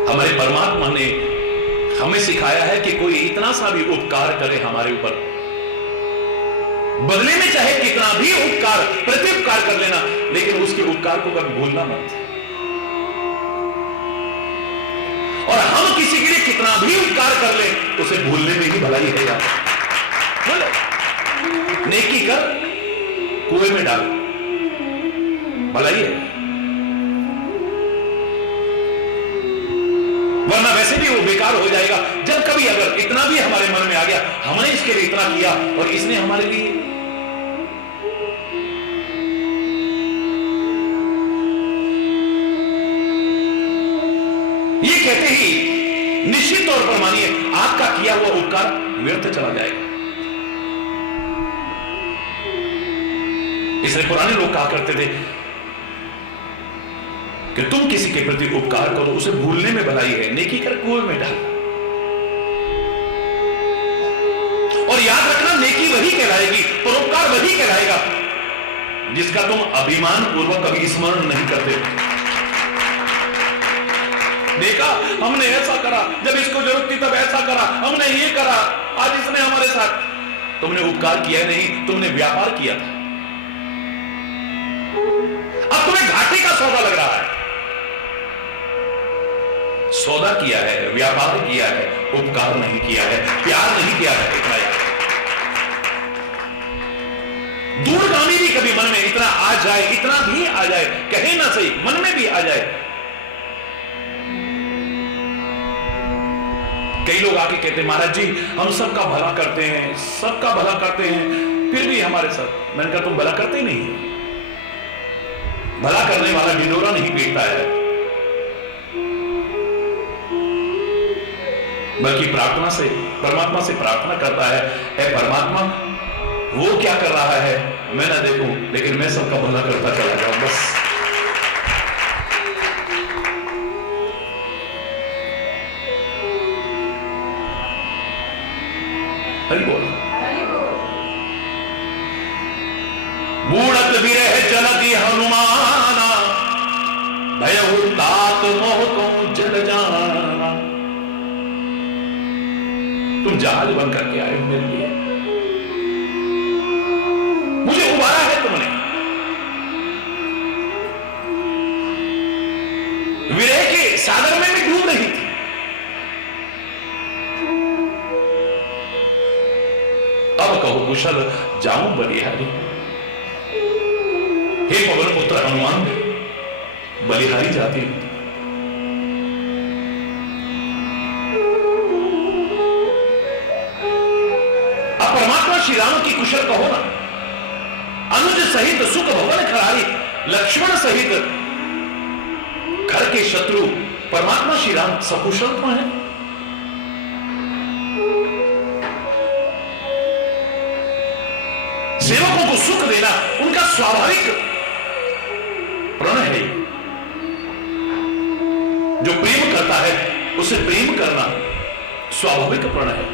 हमारे परमात्मा ने हमें सिखाया है कि कोई इतना सा भी उपकार करे हमारे ऊपर, बदले में चाहे कितना भी उपकार, प्रत्युपकार कर लेना, लेकिन उसके उपकार को कभी भूलना मत। और हम किसी के लिए कितना भी उपकार कर ले, उसे भूलने में ही भलाई है यार। बोलो, नेकी कर, कुएं में डाल, भलाई है। वरना वैसे भी वो बेकार हो जाएगा। जब कभी अगर इतना भी हमारे मन में आ गया, हमने इसके लिए इतना किया और इसने हमारे लिए, ये कहते ही निश्चित तौर पर मानिए आपका किया हुआ उपकार व्यर्थ चला जाएगा। इसलिए पुराने लोग कहा करते थे कि तुम किसी के प्रति उपकार करो, उसे भूलने में भलाई है, नेकी कर कुएं में डाल। और याद रखना, नेकी वही कहलाएगी, परोपकार वही कहलाएगा जिसका तुम अभिमान पूर्वक कभी स्मरण नहीं करते। देखा, हमने ऐसा करा, जब इसको जरूरत थी तब ऐसा करा, हमने ये करा, आज इसने हमारे साथ, तुमने उपकार किया नहीं, तुमने व्यापार किया था। अब तुम्हें घाटे का सौदा लग रहा है। सौदा किया है, व्यापार किया है, उपकार नहीं किया है, प्यार नहीं किया है। इतना दूरगामी भी कभी मन में इतना आ जाए, इतना भी आ जाए, कहे ना सही, मन में भी आ जाए। कई लोग आके कहते महाराज जी हम सबका भला करते हैं, सबका भला करते हैं, फिर भी हमारे साथ। मैंने कहा तुम भला करते ही नहीं हो। भला करने वाला ढिंडोरा नहीं पीटता है, बल्कि प्रार्थना से, परमात्मा से प्रार्थना करता है, ऐ परमात्मा वो क्या कर रहा है मैं ना देखूं, लेकिन मैं सबका भला करता चला जाऊं बस। हरि बोल। बूढ़त विरह जलति हनुमाना, भयहु तात मोह तुम जल जाना। तुम जहाज बन करके आए हो मेरे लिए, मुझे उबारा है तुमने। विरह के सागर में भी डूब रही थी, अब कहो कुशल जाऊं बलिहारी। हे पवन पुत्र हनुमान, बलिहारी जाती हूं। अब परमात्मा श्री राम की कुशल कहो ना। अनुज सहित सुख भवन खरारी, लक्ष्मण सहित घर के शत्रु परमात्मा श्री राम सकुशल तो है। सेवकों को सुख देना उनका स्वाभाविक प्रण है। जो प्रेम करता है उसे प्रेम करना स्वाभाविक प्रण है।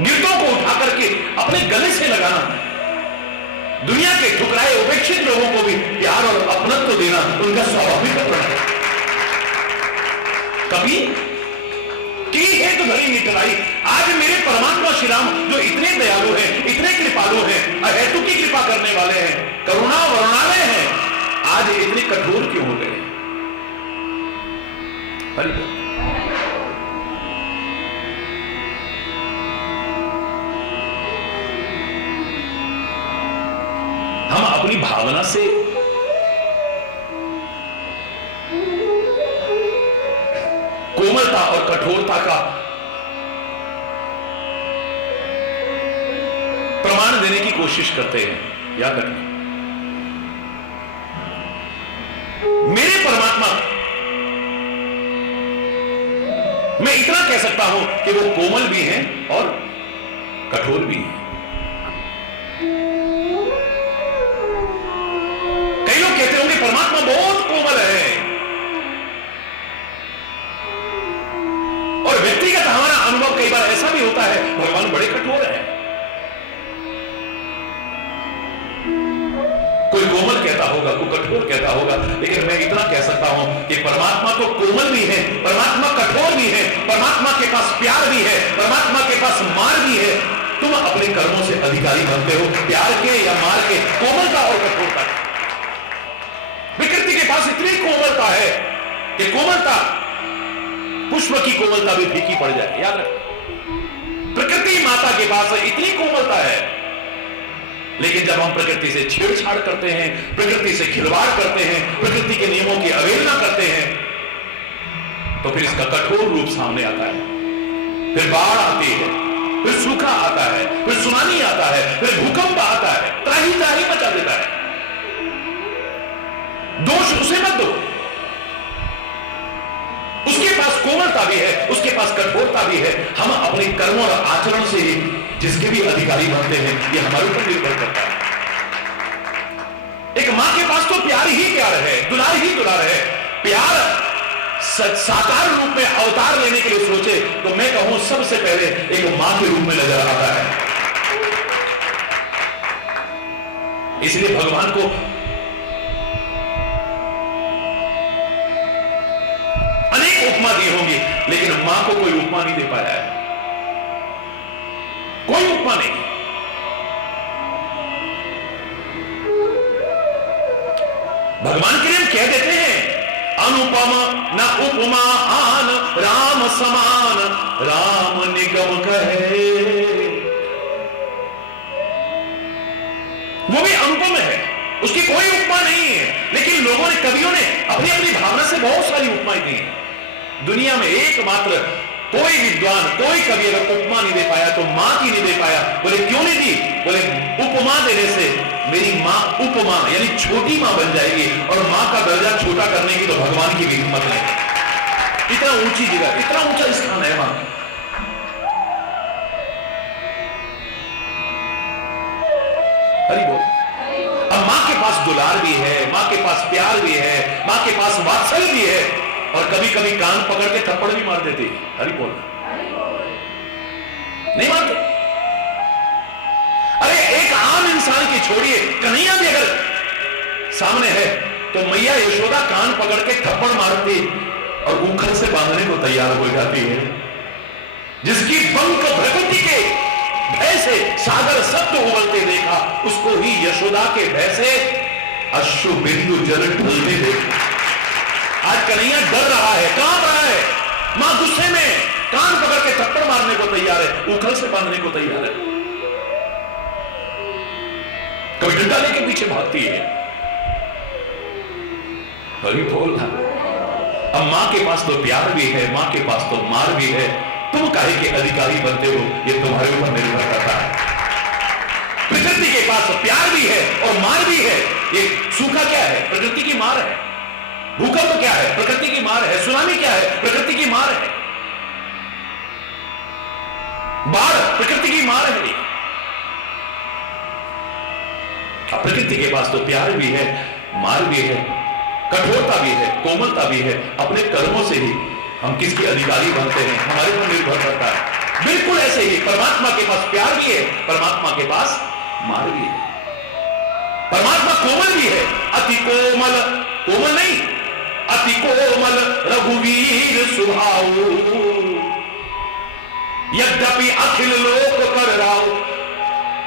निर्दों को उठा करके अपने गले से लगाना, दुनिया के ठुकराए उपेक्षित लोगों को भी प्यार और अपनत्व देना उनका स्वाभाविक प्रण है। कभी की है तो भरी निकलाई। आज मेरे परमात्मा श्री राम जो इतने दयालु हैं, इतने कृपालु हैं, अहेतु की कृपा करने वाले हैं, करुणा वरुणालय हैं, आज इतने कठोर क्यों हो गए? हरि बोल। हम अपनी भावना से कोमलता और कठोरता का प्रमाण देने की कोशिश करते हैं। याद रखना, मेरे परमात्मा, मैं इतना कह सकता हूं कि वो कोमल भी हैं और कठोर भी हैं। कई लोग कहते होंगे परमात्मा बहुत कोमल है, और व्यक्तिगत हमारा अनुभव कई बार ऐसा भी होता है भगवान बड़े कठोर है। कोई कोमल कहता होगा, कोई कठोर कहता होगा, लेकिन मैं इतना कह सकता हूं कि परमात्मा तो कोमल भी है, परमात्मा कठोर भी है, परमात्मा के पास प्यार भी है, परमात्मा के पास मार भी है। तुम अपने कर्मों से अधिकारी बनते हो, प्यार के या मार के, कोमलता और कठोरता। विकृति के पास इतनी कोमलता है कि कोमलता, पुष्प की कोमलता भी फीकी पड़ जाए। याद रख, प्रकृति माता के पास इतनी कोमलता है, लेकिन जब हम प्रकृति से छेड़छाड़ करते हैं, प्रकृति से खिलवाड़ करते हैं, प्रकृति के नियमों की अवहेलना करते हैं, तो फिर इसका कठोर रूप सामने आता है। फिर बाढ़ आती है, फिर सूखा आता है, फिर सुनामी आता है, फिर भूकंप आता है, त्राही त्राही मचा देता है। दोष उसे मत दो, उसके पास कोमलता भी है, उसके पास कठोरता भी है। हम अपने कर्म और आचरण से ही जिसके भी अधिकारी बनते हैं, ये हमारे ऊपर निर्भर करता है। एक मां के पास तो प्यार ही प्यार है, दुलार ही दुलार है। प्यार साकार रूप में अवतार लेने के लिए सोचे तो मैं कहूं सबसे पहले एक मां के रूप में नजर आता है। इसलिए भगवान को अनेक उपमा दी होंगी, लेकिन मां को कोई उपमा नहीं दे पाया है, कोई उपमा नहीं। भगवान के लिए हम कह देते हैं अनुपम न उपमा आन राम समान, राम निगम कहे। वो भी अनुपम है, उसकी कोई उपमा नहीं है, लेकिन लोगों ने, कवियों ने अपनी अपनी भावना से बहुत सारी उपमाएं दी हैं। दुनिया में एकमात्र कोई विद्वान, कोई कवि अगर उपमा नहीं दे पाया तो मां की नहीं दे पाया। बोले क्यों नहीं दी? बोले उपमा देने से मेरी मां उपमा यानी छोटी मां बन जाएगी, और मां का दर्जा छोटा करने की तो भगवान की भी हिम्मत नहीं। इतना ऊंची जगह, इतना ऊंचा स्थान है मां। हरि बोल। अब मां के पास दुलार भी है, मां के पास प्यार भी है, मां के पास वात्सल्य भी है, और कभी कभी कान पकड़ के थप्पड़ भी मार देती है। हरि बोल। नहीं मानते? अरे एक आम इंसान की छोड़िए, कन्हैया भी अगर सामने है तो मैया यशोदा कान पकड़ के थप्पड़ मारती और ऊखल से बांधने को तैयार हो जाती है। जिसकी बंक प्रकृति के भय से सागर सत्य उबलते देखा, उसको ही यशोदा के भय से अश्रु बिंदु जल ढलते देखा। आज कन्हैया डर रहा है, कांप रहा है, मां गुस्से में कान पकड़ के थप्पड़ मारने को तैयार है, उखल से बांधने को तैयार है, कभी डंडा लेके पीछे भागती है। हरि बोल। अब मां के पास तो प्यार भी है, मां के पास तो मार भी है, तुम काहे के अधिकारी बनते हो, ये तुम्हारे ऊपर निर्भर करता है। प्रकृति के पास प्यार भी है और मार भी है। ये सूखा क्या है? प्रकृति की मार है। भूकंप क्या है? प्रकृति की मार है। सुनामी क्या है? प्रकृति की मार है। बाढ़ प्रकृति की मार है। प्रकृति के पास तो प्यार भी है, मार भी है, कठोरता भी है, कोमलता भी है। अपने कर्मों से ही हम किसके अधिकारी बनते हैं, हमारे पर निर्भर करता है। बिल्कुल ऐसे ही परमात्मा के पास प्यार भी है, परमात्मा के पास मार भी है। परमात्मा कोमल भी है, अति कोमल, कोमल नहीं, अति कोमल रघुवीर सुभाऊ, यद्यपि अखिल लोक कर राव।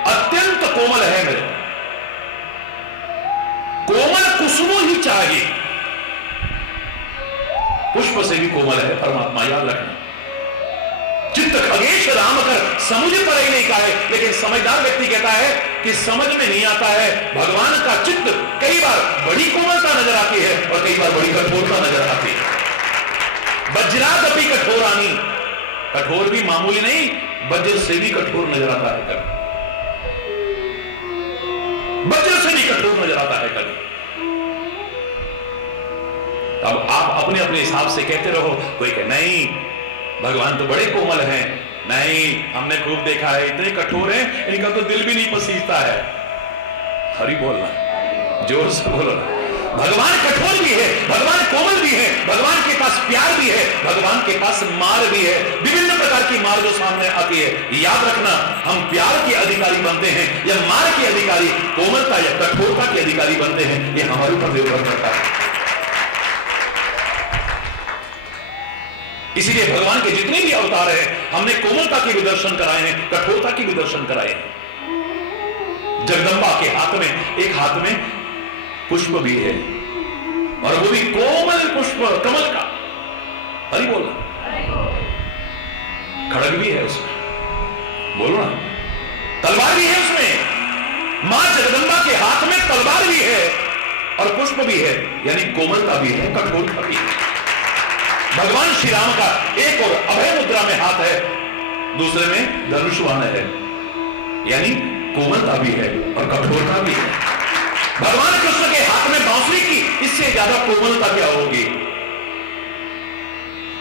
अत्यंत कोमल है मेरे, कोमल कुसुमों ही चाहिए। पुष्प से भी कोमल है परमात्मा, याद रखना। चित्त खगेश राम कर समुझ पर ही नहीं कहा है, लेकिन समझदार व्यक्ति कहता है कि समझ में नहीं आता है। भगवान का चित्त कई बार बड़ी कोमलता नजर आती है और कई बार बड़ी कठोरता नजर आती है। वज्रादपि कठोरानी, कठोर भी मामूली नहीं, वज्र से भी कठोर नजर आता है कभी, वज्र से भी कठोर नजर आता है कभी। अब आप अपने अपने हिसाब से कहते रहो, कोई कहे नहीं भगवान तो बड़े कोमल हैं, नहीं हमने खूब देखा है, इतने कठोर हैं, इनका तो दिल भी नहीं पसीजता है। हरि बोलना, जोर से बोलो ना। भगवान कठोर भी है, भगवान कोमल भी है, भगवान के पास प्यार भी है, भगवान के पास मार भी है। विभिन्न प्रकार की मार जो सामने आती है, याद रखना, हम प्यार के अधिकारी बनते हैं या मार के अधिकारी, कोमलता या कठोरता के अधिकारी बनते हैं, ये हमारे ऊपर निर्भर करता है। इसीलिए भगवान के जितने भी अवतार हैं, हमने कोमलता के भी दर्शन कराए हैं, कठोरता के भी दर्शन कराए हैं। जगदंबा के हाथ में, एक हाथ में पुष्प भी है, और वो भी कोमल पुष्प कमल का। हरि बोलना। खड़ग भी है उसमें, बोलो ना। तलवार भी है उसमें, मां जगदंबा के हाथ में तलवार भी है और पुष्प भी है, यानी कोमलता भी है, कठोरता भी है। भगवान श्री राम का एक और अभय मुद्रा में हाथ है, दूसरे में धनुष बाण है, यानी कोमलता भी है और कठोरता भी है। भगवान कृष्ण के हाथ में बांसुरी की, इससे ज्यादा कोमलता क्या होगी?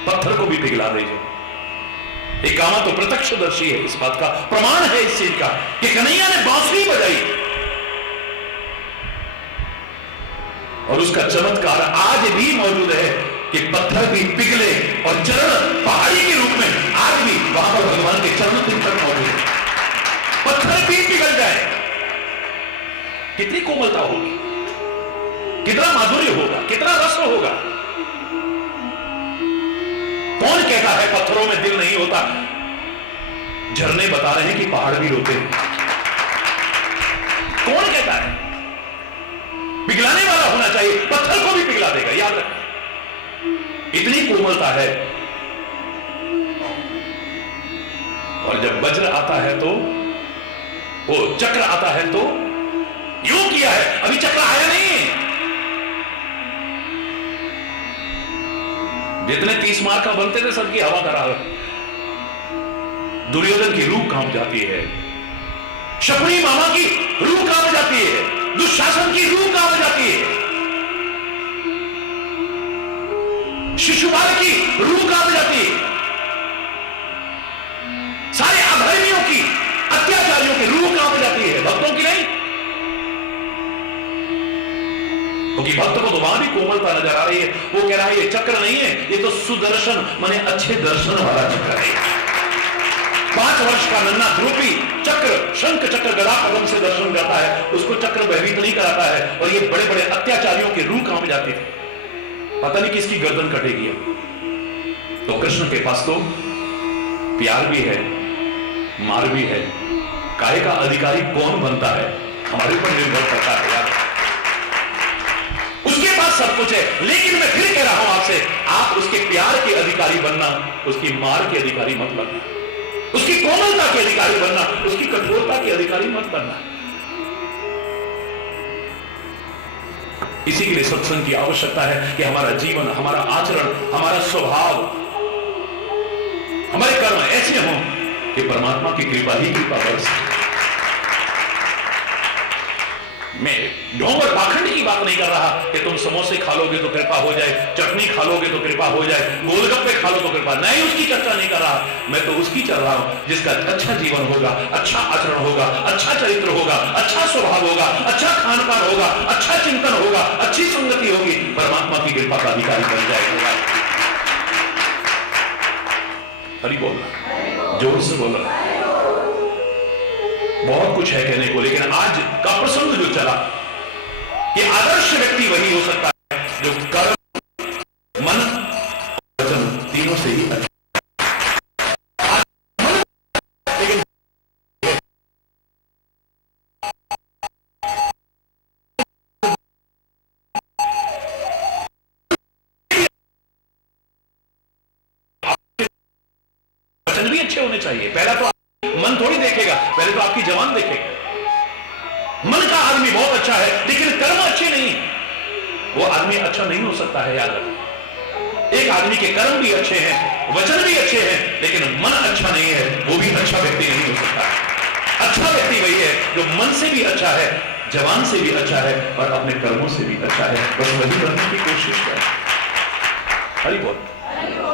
पत्थर को भी पिघला देगी। एक कामा तो प्रत्यक्षदर्शी है, इस बात का प्रमाण है इस चीज का कि कन्हैया ने बांसुरी बजाई और उसका चमत्कार आज भी मौजूद है कि पत्थर भी पिघले और चरण पहाड़ी के रूप में आज भी वहां पर भगवान के चरण तिलक मौजूद है। पत्थर भी पिघल जाए, कितनी कोमलता होगी, कितना माधुर्य होगा, कितना रस होगा। कौन कहता है पत्थरों में दिल नहीं होता? झरने बता रहे हैं कि पहाड़ भी रोते हैं। कौन कहता है? पिघलाने वाला होना चाहिए, पत्थर को भी पिघला देगा, याद रखना। इतनी कोमलता है। और जब वज्र आता है तो, वो चक्र आता है तो यूं किया है, अभी चक्र आया नहीं। जितने 30 मार का बनते थे सबकी हवा करा। दुर्योधन की रूह कांप जाती है, शकुनी मामा की रूह कांप जाती है, दुशासन की रूह कांप जाती है, शिशुपाल की रूह कांप जाती है, सारे अधर्मियों की, अत्याचारियों की रूह कांप जाती है, भक्तों की नहीं। क्योंकि भक्त को तो वहां भी कोमलता नजर आ रही है। वो कह रहा है ये चक्र नहीं है, ये तो सुदर्शन माने अच्छे दर्शन वाला चक्र है। 5 वर्ष का नन्हा ध्रुवी चक्र, शंख चक्र गदा पद्म से दर्शन करता है, उसको चक्र भयभीत नहीं कराता है। और ये बड़े बड़े अत्याचारियों की रूह कांप जाती है, पता नहीं किसकी गर्दन कटेगी। तो कृष्ण के पास तो प्यार भी है, मार भी है। काहे का अधिकारी कौन बनता है हमारे ऊपर निर्भर करता है यार। उसके पास सब कुछ है, लेकिन मैं फिर कह रहा हूं आपसे, आप उसके प्यार के अधिकारी बनना, उसकी मार के अधिकारी मत बनना। उसकी कोमलता के अधिकारी बनना, उसकी कठोरता के अधिकारी मत बनना। इसी के लिए सत्संग की आवश्यकता है कि हमारा जीवन, हमारा आचरण, हमारा स्वभाव, हमारे कर्म ऐसे हों कि परमात्मा की कृपा ही कृपा बरसे। मैं ढोंग और पाखंड की बात नहीं कर रहा कि तुम समोसे खा लोगे तो कृपा हो जाए, चटनी खा लोगे तो कृपा हो जाए, गोलगप्पे खा लो तो कृपा नहीं, उसकी चर्चा नहीं कर रहा। मैं तो उसकी चल रहा हूं जिसका अच्छा जीवन होगा, अच्छा आचरण होगा, अच्छा चरित्र होगा, अच्छा स्वभाव होगा, अच्छा खान पान होगा, अच्छा चिंतन होगा, अच्छी संगति होगी, परमात्मा की कृपा का अधिकारी बन जाएगा। हरि बोलना, जोर से बोलना। बहुत कुछ है कहने को, लेकिन आज का प्रसंग जो चला, ये आदर्श व्यक्ति वही हो सकता है जो कर्म, मन, वचन तीनों से ही अच्छा। लेकिन वचन भी अच्छे होने चाहिए। पहला तो मन थोड़ी देखेगा, पहले तो आपकी जवान देखेगा। मन का आदमी बहुत अच्छा है लेकिन कर्म अच्छे नहीं, वो आदमी अच्छा नहीं हो सकता है, याद रखो। एक आदमी के कर्म भी अच्छे हैं, वचन भी अच्छे हैं, लेकिन मन अच्छा नहीं है, वो भी अच्छा व्यक्ति नहीं हो सकता। अच्छा व्यक्ति वही है जो मन से भी अच्छा है, जवान से भी अच्छा है और अपने कर्मों से भी अच्छा है। बस वही करने की कोशिश करें। हरि बोल।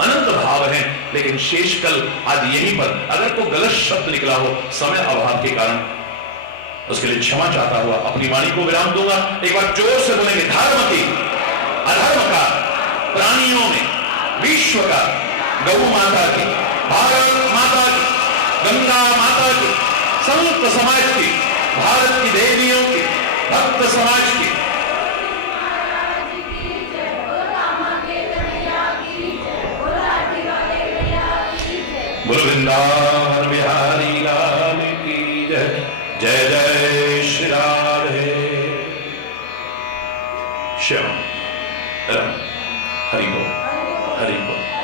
अनंत भाव है, लेकिन शेष कल आज यहीं पर अगर कोई गलत शब्द निकला हो समय अभाव के कारण, उसके लिए क्षमा चाहता हुआ अपनी वाणी को विराम दूंगा। एक बार जोर से बोलेंगे, धर्म की, अधर्म का, प्राणियों में, विश्व का, गौ माता की, भारत माता की, गंगा माता की, संत समाज की, भारत की देवियों की, भक्त समाज की, बोलो वृंदावन बिहारी लाल की जय। जय जय श्री राधे श्याम राम। हरि बोल, हरि बोल।